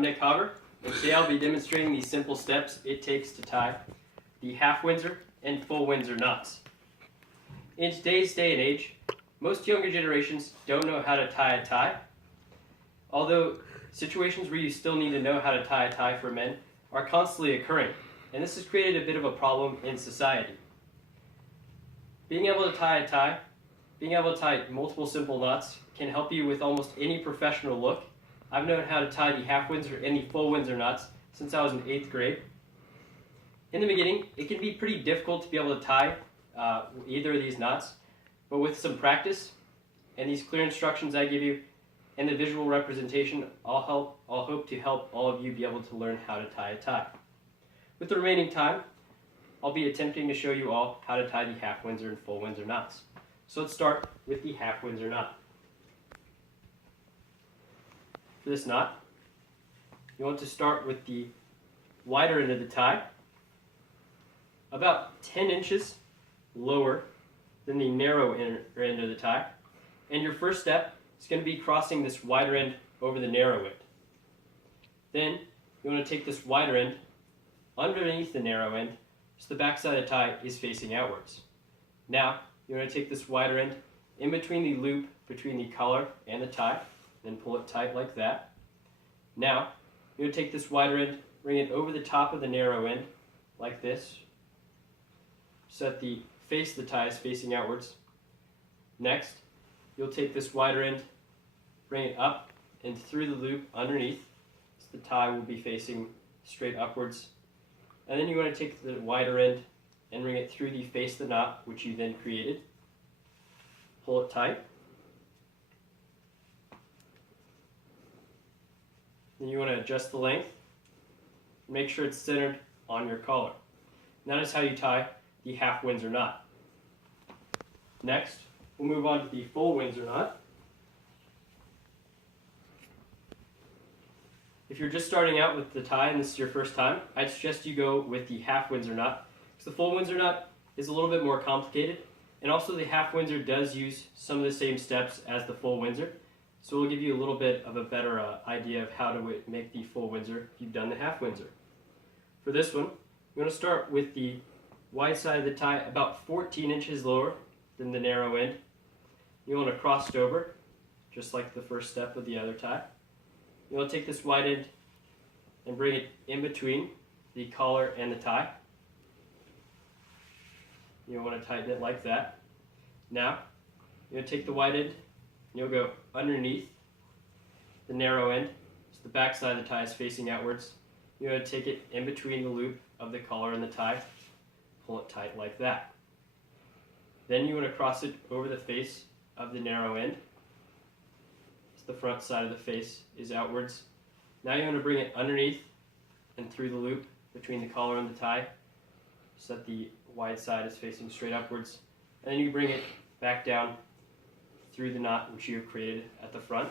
I'm Nick Hogger, and today I'll be demonstrating the simple steps it takes to tie the half Windsor and full Windsor knots. In today's day and age, most younger generations don't know how to tie a tie, although situations where you still need to know how to tie a tie for men are constantly occurring, and this has created a bit of a problem in society. Being able to tie a tie, being able to tie multiple simple knots can help you with almost any professional look. I've known how to tie the half Windsor and the full Windsor knots since I was in 8th grade. In the beginning, it can be pretty difficult to be able to tie either of these knots, but with some practice and these clear instructions I give you and the visual representation, I'll hope to help all of you be able to learn how to tie a tie. With the remaining time, I'll be attempting to show you all how to tie the half Windsor and full Windsor knots. So let's start with the half Windsor knot. For this knot, you want to start with the wider end of the tie, about 10 inches lower than the narrow end of the tie. And your first step is going to be crossing this wider end over the narrow end. Then you want to take this wider end underneath the narrow end so the back side of the tie is facing outwards. Now you want to take this wider end in between the loop between the collar and the tie, then pull it tight like that. Now you're going to take this wider end, bring it over the top of the narrow end like this, so that the face of the tie is facing outwards. Next, you'll take this wider end, bring it up and through the loop underneath, so the tie will be facing straight upwards. And then you want to take the wider end and bring it through the face of the knot, which you then created. Pull it tight. Then you want to adjust the length. Make sure it's centered on your collar. And that is how you tie the half Windsor knot. Next, we'll move on to the full Windsor knot. If you're just starting out with the tie and this is your first time, I'd suggest you go with the half Windsor knot, because the full Windsor knot is a little bit more complicated, and also the half Windsor does use some of the same steps as the full Windsor, so we'll give you a little bit of a better idea of how to make the full Windsor if you've done the half Windsor. For this one, we're going to start with the wide side of the tie about 14 inches lower than the narrow end. You want to cross it over, just like the first step of the other tie. You want to take this wide end and bring it in between the collar and the tie. You want to tighten it like that. Now, you're going to take the wide end and you'll go underneath the narrow end, so the back side of the tie is facing outwards. You're going to take it in between the loop of the collar and the tie, pull it tight like that. Then you want to cross it over the face of the narrow end, so the front side of the face is outwards. Now you want to bring it underneath and through the loop between the collar and the tie, so that the wide side is facing straight upwards. And then you bring it back down through the knot which you have created at the front.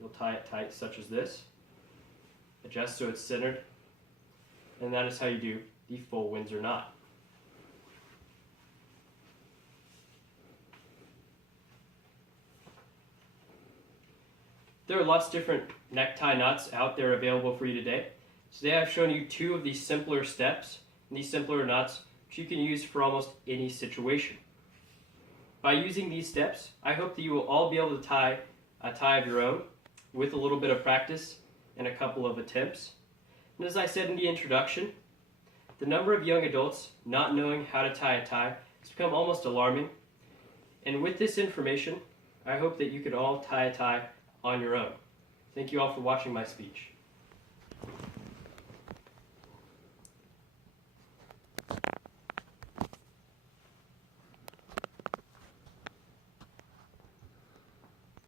You'll tie it tight such as this. Adjust so it's centered. And that is how you do the full Windsor knot. There are lots of different necktie knots out there available for you today. Today I've shown you two of these simpler steps and these simpler knots which you can use for almost any situation. By using these steps, I hope that you will all be able to tie a tie of your own with a little bit of practice and a couple of attempts. And as I said in the introduction, the number of young adults not knowing how to tie a tie has become almost alarming. And with this information, I hope that you could all tie a tie on your own. Thank you all for watching my speech.